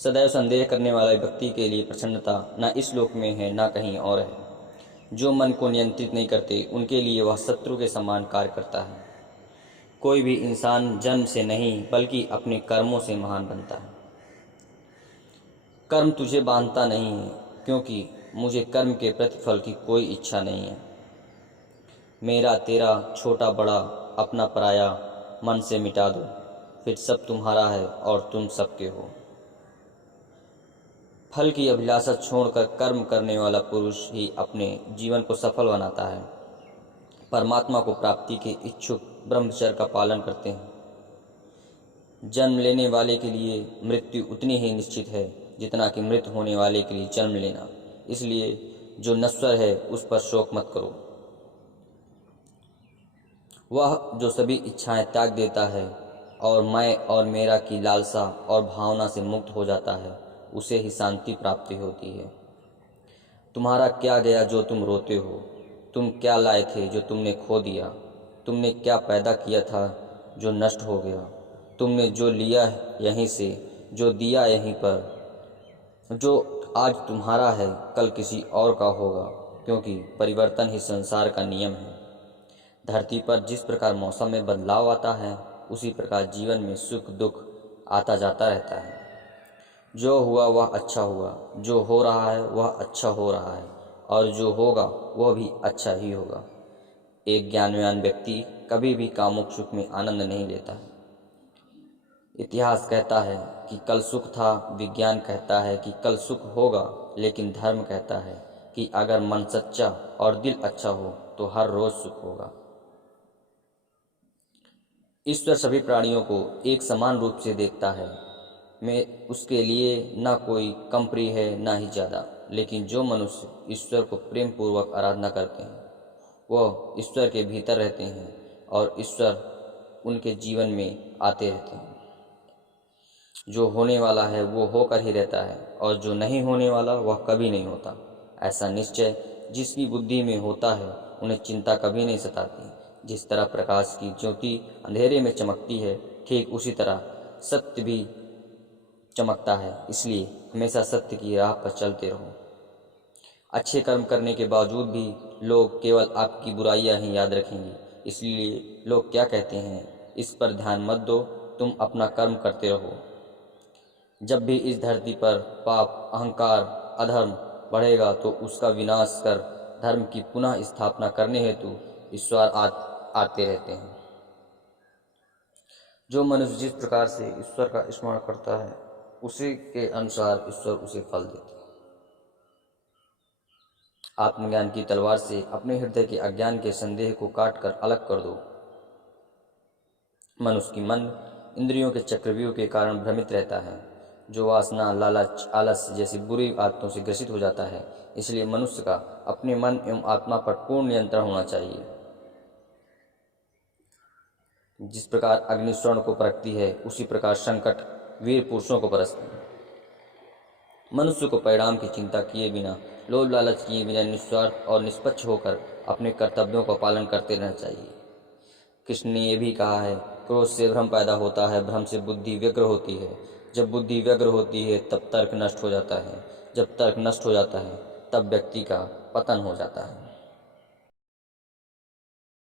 सदैव संदेह करने वाले व्यक्ति के लिए प्रसन्नता न इस लोक में है न कहीं और है। जो मन को नियंत्रित नहीं करते उनके लिए वह शत्रु के समान कार्य करता है। कोई भी इंसान जन्म से नहीं बल्कि अपने कर्मों से महान बनता है। कर्म तुझे बांधता नहीं है, क्योंकि मुझे कर्म के प्रतिफल की कोई इच्छा नहीं है। मेरा तेरा छोटा बड़ा अपना पराया मन से मिटा दो, फिर सब तुम्हारा है और तुम सबके हो। फल की अभिलाषा छोड़कर कर्म करने वाला पुरुष ही अपने जीवन को सफल बनाता है। परमात्मा को प्राप्ति के इच्छुक ब्रह्मचर्य का पालन करते हैं। जन्म लेने वाले के लिए मृत्यु उतनी ही निश्चित है जितना कि मृत होने वाले के लिए जन्म लेना। इसलिए जो नश्वर है उस पर शोक मत करो। वह जो सभी इच्छाएं त्याग देता है और मैं और मेरा की लालसा और भावना से मुक्त हो जाता है, उसे ही शांति प्राप्ति होती है। तुम्हारा क्या गया जो तुम रोते हो? तुम क्या लाए थे जो तुमने खो दिया? तुमने क्या पैदा किया था जो नष्ट हो गया? तुमने जो लिया यहीं से, जो दिया यहीं पर, जो आज तुम्हारा है कल किसी और का होगा, क्योंकि परिवर्तन ही संसार का नियम है। धरती पर जिस प्रकार मौसम में बदलाव आता है, उसी प्रकार जीवन में सुख दुख आता जाता रहता है। जो हुआ वह अच्छा हुआ, जो हो रहा है वह अच्छा हो रहा है, और जो होगा वह भी अच्छा ही होगा। एक ज्ञानवान व्यक्ति कभी भी कामुक सुख में आनंद नहीं लेता है। इतिहास कहता है कि कल सुख था, विज्ञान कहता है कि कल सुख होगा, लेकिन धर्म कहता है कि अगर मन सच्चा और दिल अच्छा हो तो हर रोज सुख होगा। ईश्वर सभी प्राणियों को एक समान रूप से देखता है। में उसके लिए ना कोई कम प्रिय है ना ही ज़्यादा। लेकिन जो मनुष्य ईश्वर को प्रेम पूर्वक आराधना करते हैं वह ईश्वर के भीतर रहते हैं और ईश्वर उनके जीवन में आते रहते हैं। जो होने वाला है वो होकर ही रहता है, और जो नहीं होने वाला वह कभी नहीं होता। ऐसा निश्चय जिसकी बुद्धि में होता है उन्हें चिंता कभी नहीं सताती। जिस तरह प्रकाश की ज्योति अंधेरे में चमकती है, ठीक उसी तरह सत्य भी चमकता है। इसलिए हमेशा सत्य की राह पर चलते रहो। अच्छे कर्म करने के बावजूद भी लोग केवल आपकी बुराइयां ही याद रखेंगे। इसलिए लोग क्या कहते हैं, इस पर ध्यान मत दो, तुम अपना कर्म करते रहो। जब भी इस धरती पर पाप, अहंकार, अधर्म बढ़ेगा तो उसका विनाश कर धर्म की पुनः स्थापना करने हेतु ईश्वर आते रहते हैं। जो मनुष्य जिस प्रकार से ईश्वर का स्मरण करता है उसी के अनुसार ईश्वर उसे फल देते हैं। आत्मज्ञान की तलवार से अपने हृदय के अज्ञान के संदेह को काटकर अलग कर दो। मनुष्य की मन इंद्रियों के चक्रव्यूह के कारण भ्रमित रहता है, जो वासना, लालच, आलस जैसी बुरी आदतों से ग्रसित हो जाता है। इसलिए मनुष्य का अपने मन एवं आत्मा पर पूर्ण नियंत्रण होना चाहिए। जिस प्रकार अग्नि स्वर्ण को परखती है, उसी प्रकार संकट वीर पुरुषों को परखते हैं। मनुष्य को परिणाम की चिंता किए बिना, लोभ लालच किए बिना निस्वार्थ और निष्पक्ष होकर अपने कर्तव्यों का पालन करते रहना चाहिए। कृष्ण ने यह भी कहा है, क्रोध से भ्रम पैदा होता है, भ्रम से बुद्धि व्यग्र होती है, जब बुद्धि व्यग्र होती है तब तर्क नष्ट हो जाता है, जब तर्क नष्ट हो जाता है तब व्यक्ति का पतन हो जाता है।